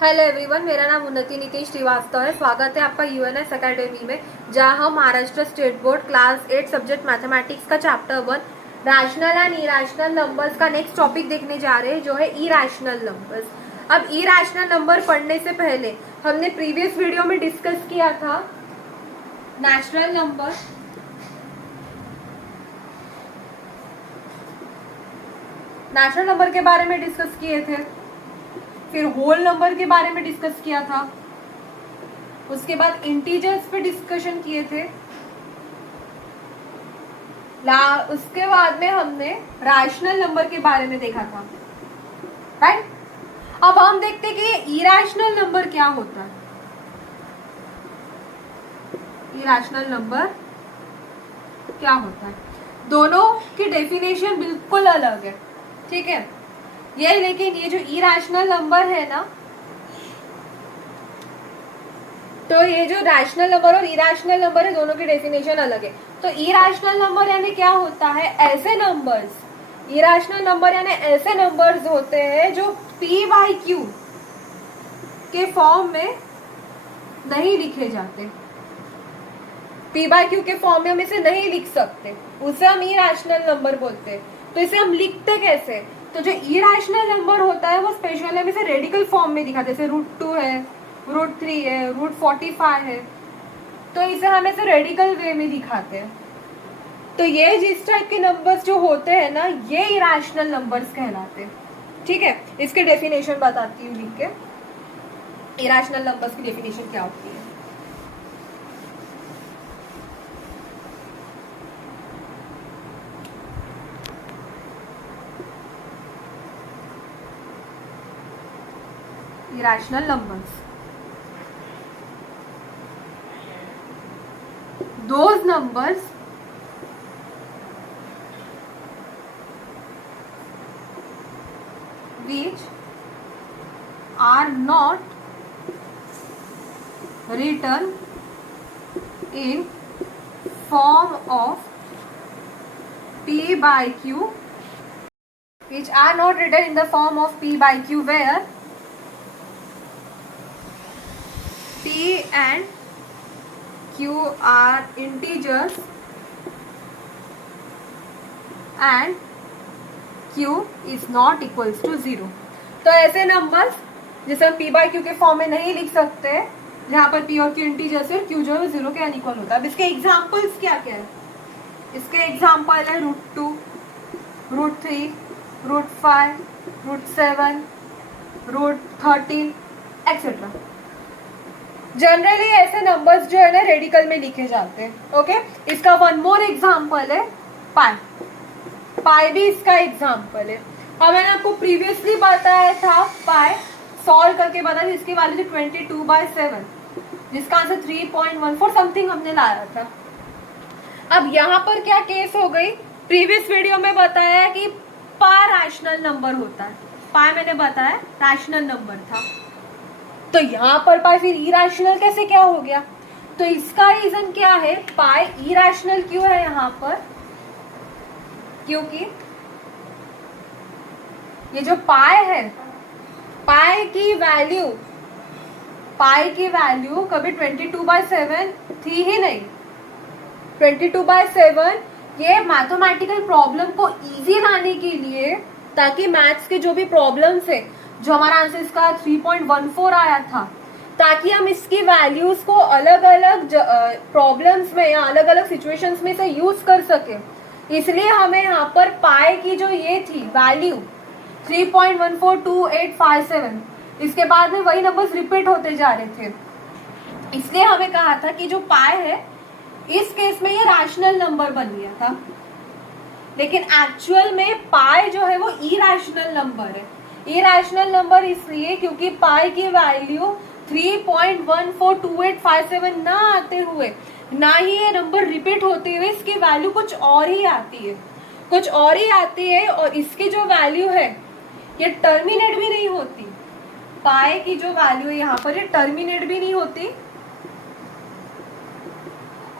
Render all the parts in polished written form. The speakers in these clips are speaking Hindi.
हेलो एवरीवन, मेरा नाम उन्नति नितेश श्रीवास्तव है। स्वागत है आपका यूएनएस एकेडमी में, जहां हम Maharashtra state board class 8 subject mathematics का chapter 1 rational and irrational numbers का नेक्स्ट टॉपिक देखने जा रहे हैं, जो है इरैशनल नंबर्स। अब इरैशनल नंबर पढ़ने से पहले हमने प्रीवियस वीडियो में डिस्कस किया था नेचुरल नंबर, के बारे में डिस्कस किए थे, फिर होल नंबर के बारे में डिस्कस किया था, उसके बाद इंटीजर्स पे डिस्कशन किए थे, उसके बाद में हमने रैशनल नंबर के बारे में देखा था, राइट। अब हम देखते हैं कि ये इरैशनल नंबर क्या होता है। इरैशनल नंबर क्या होता है, दोनों की डेफिनेशन बिल्कुल अलग है, ठीक है। लेकिन ये जो इरैशनल नंबर है ना, तो ये जो रैशनल नंबर और इरैशनल नंबर है, दोनों की डेफिनेशन अलग है। तो इरैशनल नंबर यानी क्या होता है, ऐसे नंबर्स, इरैशनल नंबर यानी ऐसे नंबर्स होते हैं जो p बाई क्यू के फॉर्म में नहीं लिखे जाते। p बाई क्यू के फॉर्म में हम इसे नहीं लिख सकते, उसे हम इरैशनल नंबर बोलते हैं। तो इसे हम लिखते कैसे, तो जो इरैशनल नंबर होता है वो स्पेशली हम इसे रेडिकल फॉर्म में दिखाते हैं, जैसे √2 है, √3 है, √45 है, तो इसे हम ऐसे रेडिकल वे में दिखाते हैं। तो ये जिस टाइप के नंबर्स जो होते हैं ना, ये इरैशनल नंबर्स कहलाते हैं, ठीक है। इसके डेफिनेशन बताती हूँ लिख के, इरैशनल नंबर्स की डेफिनेशन क्या होती है। irrational numbers, those numbers which are not written in form of p by q, which are not written in the form of p by q, where p and q are integers and q is not equals to 0। तो ऐसे नंबर्स जिसे हम p बाई क्यू के फॉर्म में नहीं लिख सकते, जहां पर p और q इंटीजर्स है, q जो है 0 के अनइक्वल होता है। अब इसके एग्जांपल्स क्या क्या है, इसके एग्जांपल है √2, √3, √5, √7, √13 एक्सेट्रा। जनरली ऐसे नंबर्स जो है ना रेडिकल में लिखे जाते हैं, ओके। इसका वन मोर एग्जांपल है पाई, पाई भी इसका एग्जांपल है। अब मैंने आपको प्रीवियसली बताया था, पाई सॉल्व करके बताया, इसकी वैल्यू थी 22/7, जिसका आंसर 3.14 समथिंग हमने लाया था। अब यहाँ पर क्या केस हो गई, प्रीवियस वीडियो में बताया कि पाई रैशनल नंबर होता है, पाई मैंने बताया रैशनल नंबर था, तो यहाँ पर पाई फिर इरैशनल कैसे क्या हो गया। तो इसका रीजन क्या है, पाई इरैशनल क्यों है यहाँ पर, क्योंकि ये जो पाई है, पाई की वैल्यू कभी 22/7 थी ही नहीं। 22/7 ये मैथमेटिकल प्रॉब्लम को इजी लाने के लिए, ताकि मैथ्स के जो भी प्रॉब्लम्स है, जो हमारा आंसर इसका 3.14 आया था, ताकि हम इसकी वैल्यूज को अलग अलग प्रॉब्लम्स में या अलग अलग सिचुएशंस में से यूज कर सके। इसलिए हमें यहाँ पर पाई की जो ये थी वैल्यू 3.142857, इसके बाद में वही नंबर्स रिपीट होते जा रहे थे, इसलिए हमें कहा था कि जो पाई है इस केस में ये रैशनल नंबर बन गया था। लेकिन एक्चुअल में पाई जो है वो इरैशनल नंबर है। इरैशनल नंबर इसलिए क्योंकि पाई की वैल्यू 3.142857 ना आते हुए, ना ही ये नंबर रिपीट होते हुए, इसकी वैल्यू कुछ और ही आती है, कुछ और ही आती है। और इसकी जो वैल्यू है ये टर्मिनेट भी नहीं होती, पाई की जो वैल्यू है यहाँ पर ये टर्मिनेट भी नहीं होती,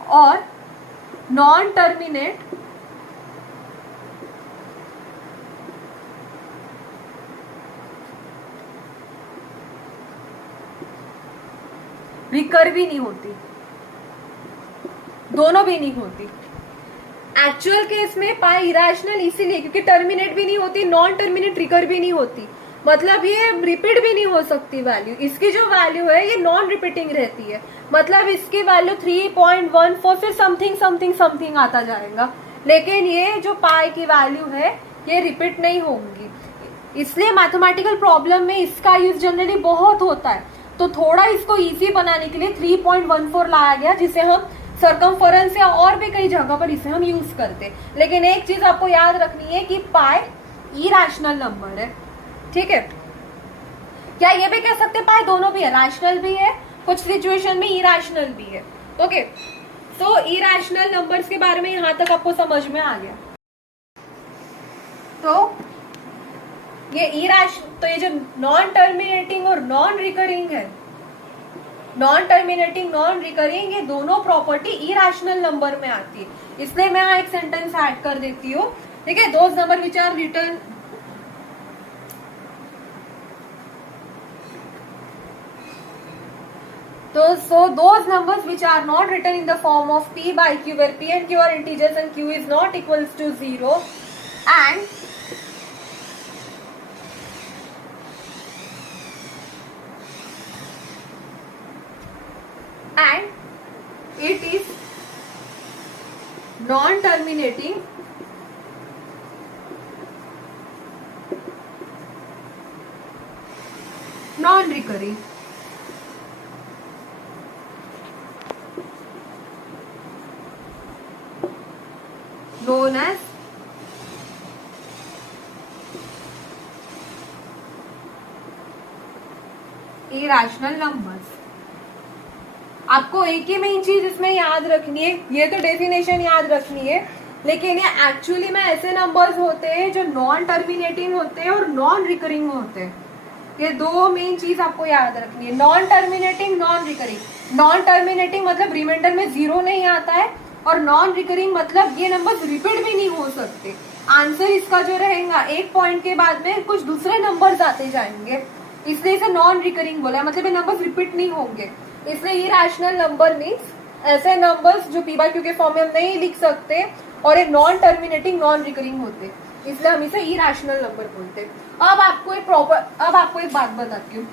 और नॉन टर्मिनेट रिकर भी नहीं होती, दोनों भी नहीं होती। एक्चुअल केस में पाई इरेशनल इसीलिए क्योंकि टर्मिनेट भी नहीं होती, नॉन टर्मिनेट रिकर भी नहीं होती, मतलब ये रिपीट भी नहीं हो सकती वैल्यू। इसकी जो वैल्यू है ये नॉन रिपीटिंग रहती है, मतलब इसकी वैल्यू 3.14 फिर समथिंग समथिंग समथिंग आता जाएगा, लेकिन ये जो पाई की वैल्यू है ये रिपीट नहीं होंगी। इसलिए मैथमेटिकल प्रॉब्लम में इसका यूज जनरली बहुत होता है, तो थोड़ा इसको इजी बनाने के लिए 3.14 लाया गया, जिसे हम सर्कमफरेंस या और भी कई जगह पर इसे हम यूज करते। लेकिन एक चीज आपको याद रखनी है कि पाई इरेशनल नंबर है, ठीक है। क्या ये भी कह सकते पाई दोनों भी है, रैशनल भी है, कुछ सिचुएशन में इरेशनल भी है। ओके, सो इरेशनल नंबर्स के बारे में यहां तक आपको समझ में आ गया। तो ये जो नॉन टर्मिनेटिंग और नॉन रिकरिंग है, नॉन टर्मिनेटिंग नॉन रिकरिंग, ये दोनों प्रॉपर्टी इरेशनल नंबर में आती है। इसलिए मैं यहाँ एक सेंटेंस ऐड कर देती हूँ, ठीक है। Those number which are return so those numbers which are not written in the form of p by q, where p and q are integers and q is not equals to 0, and it is non-terminating non-recurring, known as irrational numbers। आपको एक ही मेन चीज इसमें याद रखनी है, ये तो डेफिनेशन याद रखनी है, लेकिन ये एक्चुअली में ऐसे नंबर्स होते हैं जो नॉन टर्मिनेटिंग होते हैं और नॉन रिकरिंग होते हैं। ये दो मेन चीज आपको याद रखनी है, non terminating non recurring. Non terminating मतलब रिमाइंडर में 0 नहीं आता है, और नॉन रिकरिंग मतलब ये नंबर्स रिपीट भी नहीं हो सकते। आंसर इसका जो रहेगा एक पॉइंट के बाद में कुछ दूसरे नंबर्स आते जाएंगे, इसलिए इसे नॉन रिकरिंग बोला, मतलब ये नंबर्स रिपीट नहीं होंगे। इसलिए इरेशनल नंबर मीन्स ऐसे नंबर्स जो पी बाय क्यू के फॉर्म में हम नहीं लिख सकते और एक नॉन टर्मिनेटिंग नॉन रिकरिंग होते, इसलिए हम इसे इरेशनल नंबर बोलते। अब आपको एक बात बताती हूँ,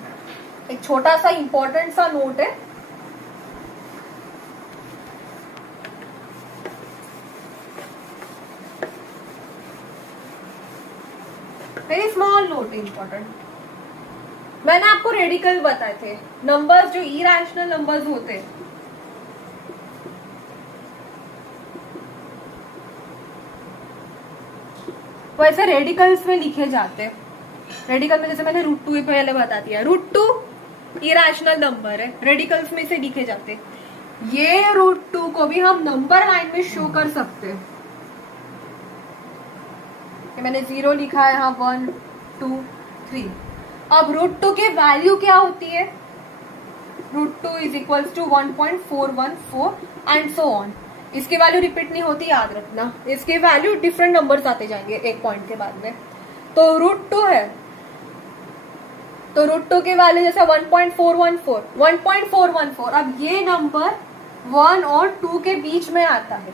एक छोटा सा इंपॉर्टेंट सा नोट है। Very small note, important. मैंने आपको रेडिकल बताए थे, नंबर्स जो इरेशनल नंबर्स होते हैं, वो ऐसे रेडिकल्स में लिखे जाते हैं। रेडिकल में जैसे मैंने √2 पहले बता दिया, √2 इरेशनल नंबर है, रेडिकल्स में से लिखे जाते हैं। ये √2 को भी हम नंबर लाइन में शो कर सकते हैं। मैंने 0 लिखा है यहाँ, 1 2 3। अब √2 की वैल्यू क्या होती है, √2 is equal to 1.414 and so on. इसकी वैल्यू रिपीट नहीं होती, याद रखना, इसकी वैल्यू डिफरेंट नंबर्स आते जाएंगे एक पॉइंट के बाद में। तो √2 है, तो √2 की वैल्यू जैसे 1.414। अब ये नंबर 1 और 2 के बीच में आता है,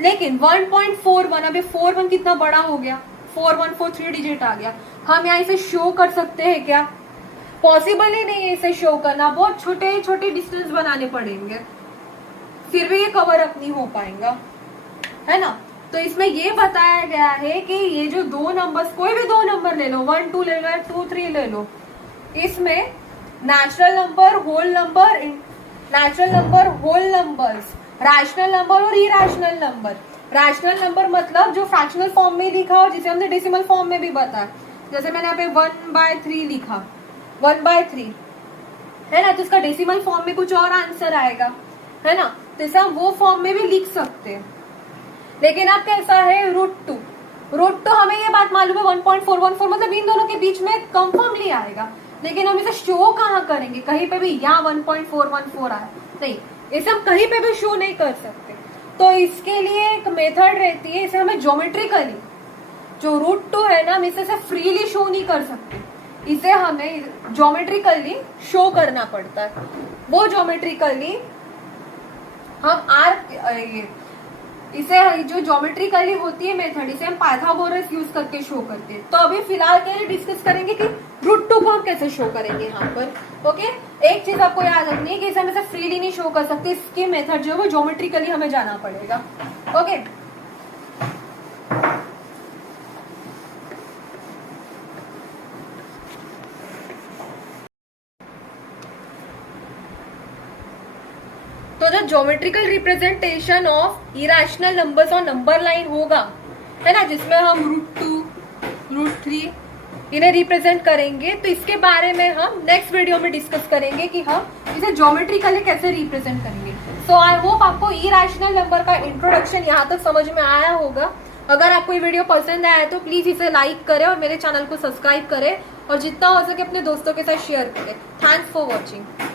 लेकिन 1.41, अभी 41 कितना बड़ा हो गया, 4143 3 डिजिट आ गया। हम यहाँ इसे शो कर सकते हैं क्या? पॉसिबल ही नहीं है इसे शो करना, बहुत छोटे छोटे डिस्टेंस बनाने पड़ेंगे, फिर भी ये कवर अप नहीं हो पाएगा, है ना। तो इसमें ये बताया गया है कि ये जो दो नंबर्स, कोई भी दो नंबर ले लो, 1 2 ले लो, 2 3 ले लो, इसमें natural number, whole number, natural number, whole numbers, rational number और इरेशनल नंबर। रैशनल नंबर मतलब जो फ्रैक्शनल फॉर्म में लिखा और जिसे हमने डेसिमल फॉर्म में भी बताया, जैसे मैंने यहाँ पे 1/3 लिखा, 1/3 है ना, तो इसका डेसिमल फॉर्म में कुछ और आंसर आएगा, है ना। तो इसे हम वो फॉर्म में भी लिख सकते हैं। लेकिन अब कैसा है, √2 हमें ये बात मालूम है 1.414 मतलब इन दोनों के बीच में कंफर्मली आएगा, लेकिन हम इसे शो कहाँ करेंगे, कहीं पे भी यहाँ 1.414 आया नहीं, इसे हम कहीं पे भी शो नहीं कर सकते। तो इसके लिए एक मेथड रहती है, इसे हमें ज्योमेट्रिकली, जो √2 है ना, हम इसे फ्रीली शो नहीं कर सकते, इसे हमें ज्योमेट्रिकली शो करना पड़ता है। वो ज्योमेट्रिकली हम इसे जो ज्योमेट्रिकली होती है मेथड, इसे हम पाइथागोरस यूज करके शो करते हैं। तो अभी फिलहाल के लिए डिस्कस करेंगे कि √2 को हम कैसे शो करेंगे यहाँ पर। ओके, एक चीज आपको याद रखनी है कि इसे हम ऐसे फ्रीली नहीं शो कर सकते, इसकी मेथड जो है वो ज्योमेट्रिकली हमें जाना पड़ेगा। ओके, तो जो geometrical representation of irrational numbers और नंबर लाइन होगा, है ना, जिसमें हम √2, √3 इन्हें रिप्रेजेंट करेंगे, तो इसके बारे में हम नेक्स्ट वीडियो में डिस्कस करेंगे कि हम इसे ज्योमेट्रिकली कैसे रिप्रेजेंट करेंगे। सो आई होप आपको इरेशनल नंबर का इंट्रोडक्शन यहाँ तक समझ में आया होगा। अगर आपको ये वीडियो पसंद आया तो प्लीज इसे लाइक करें और मेरे चैनल को सब्सक्राइब करें और जितना हो सके अपने दोस्तों के साथ शेयर करें। Thanks for watching.